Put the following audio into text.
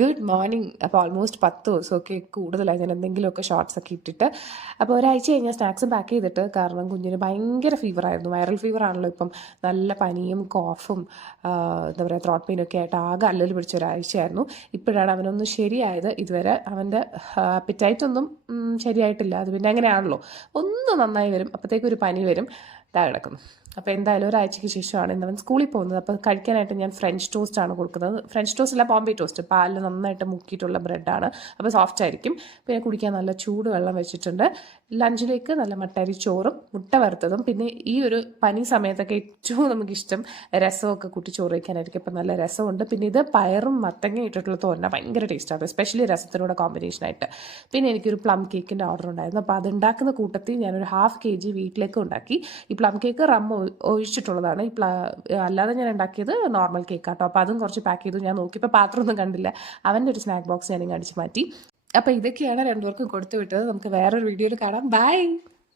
Good morning. അപ്പോൾ almost പത്ത് ദിവസമൊക്കെ കൂടുതലായി ഞാൻ എന്തെങ്കിലുമൊക്കെ ഷോർട്സ് ഒക്കെ ഇട്ടിട്ട് അപ്പോൾ ഒരാഴ്ച കഴിഞ്ഞാൽ സ്നാക്സും പാക്ക് ചെയ്തിട്ട് കാരണം കുഞ്ഞിന് ഭയങ്കര ഫീവറായിരുന്നു വൈറൽ ഫീവർ ആണല്ലോ ഇപ്പം. നല്ല പനിയും കോഫും എന്താ പറയുക ത്രോട്ട് പെയിനൊക്കെ ആയിട്ട് ആകെ അല്ലൽ പിടിച്ച ഒരാഴ്ചയായിരുന്നു. ഇപ്പോഴാണ് അവനൊന്ന് ശരിയായത്. ഇതുവരെ അവന്റെ അപ്പിറ്റൈറ്റൊന്നും ശരിയായിട്ടില്ല. അത് പിന്നെ അങ്ങനെയാണല്ലോ. ഒന്ന് നന്നായി വരും അപ്പോഴത്തേക്കും ഒരു പനി വരും. ഇതാ കിടക്കുന്നു. അപ്പോൾ എന്തായാലും ഒരാഴ്ചയ്ക്ക് ശേഷമാണ് ഇന്നവൻ സ്കൂളിൽ പോകുന്നത്. അപ്പോൾ കഴിക്കാനായിട്ട് ഞാൻ ഫ്രഞ്ച് ടോസ്റ്റ് ആണ് കൊടുക്കുന്നത്. ഫ്രഞ്ച് ടോസ്റ്റ് അല്ല ബോംബെ ടോസ്റ്റ് പാലിൽ നന്നായിട്ട് മുക്കിയിട്ടുള്ള ബ്രെഡാണ് അപ്പോൾ സോഫ്റ്റ് ആയിരിക്കും. പിന്നെ കുടിക്കാൻ നല്ല ചൂട് വെള്ളം വെച്ചിട്ടുണ്ട്. ലഞ്ചിലേക്ക് നല്ല മട്ടരി ചോറും മുട്ട വറുത്തതും. പിന്നെ ഈ ഒരു പനി സമയത്തൊക്കെ ഏറ്റവും നമുക്കിഷ്ടം രസമൊക്കെ കുട്ടി ചോറ് വയ്ക്കാനായിരിക്കും. ഇപ്പം നല്ല രസമുണ്ട്. പിന്നെ ഇത് പയറും മത്തങ്ങ ഇട്ടിട്ടുള്ള തോരന ഭയങ്കര ടേസ്റ്റാണ്. എസ്പെഷ്യലി രസത്തിനോട് കോമ്പിനേഷനായിട്ട് പിന്നെ എനിക്കൊരു പ്ലം കേക്കിന്റെ ഓർഡർ ഉണ്ടായിരുന്നു. അപ്പോൾ അത് ഉണ്ടാക്കുന്ന കൂട്ടത്തിൽ ഞാനൊരു ഹാഫ് കെ ജി വീട്ടിലേക്ക് ഉണ്ടാക്കി. ഈ പ്ലം കേക്ക് റം ഒഴിച്ചിട്ടുള്ളതാണ്. ഈ പ്ല അല്ലാതെ ഞാൻ ഉണ്ടാക്കിയത് നോർമൽ കേക്ക് കേട്ടോ അപ്പോൾ അതും കുറച്ച് പാക്ക് ചെയ്തു. ഞാൻ നോക്കിയപ്പോൾ പാത്രമൊന്നും കണ്ടില്ല. അവന്റെ ഒരു സ്നാക്ക് ബോക്സ് ഞാൻ അടിച്ച് മാറ്റി. അപ്പോൾ ഇതൊക്കെയാണ് രണ്ടുപേർക്കും കൊടുത്തു വിട്ടത്. നമുക്ക് വേറൊരു വീഡിയോയിൽ കാണാം. ബൈ!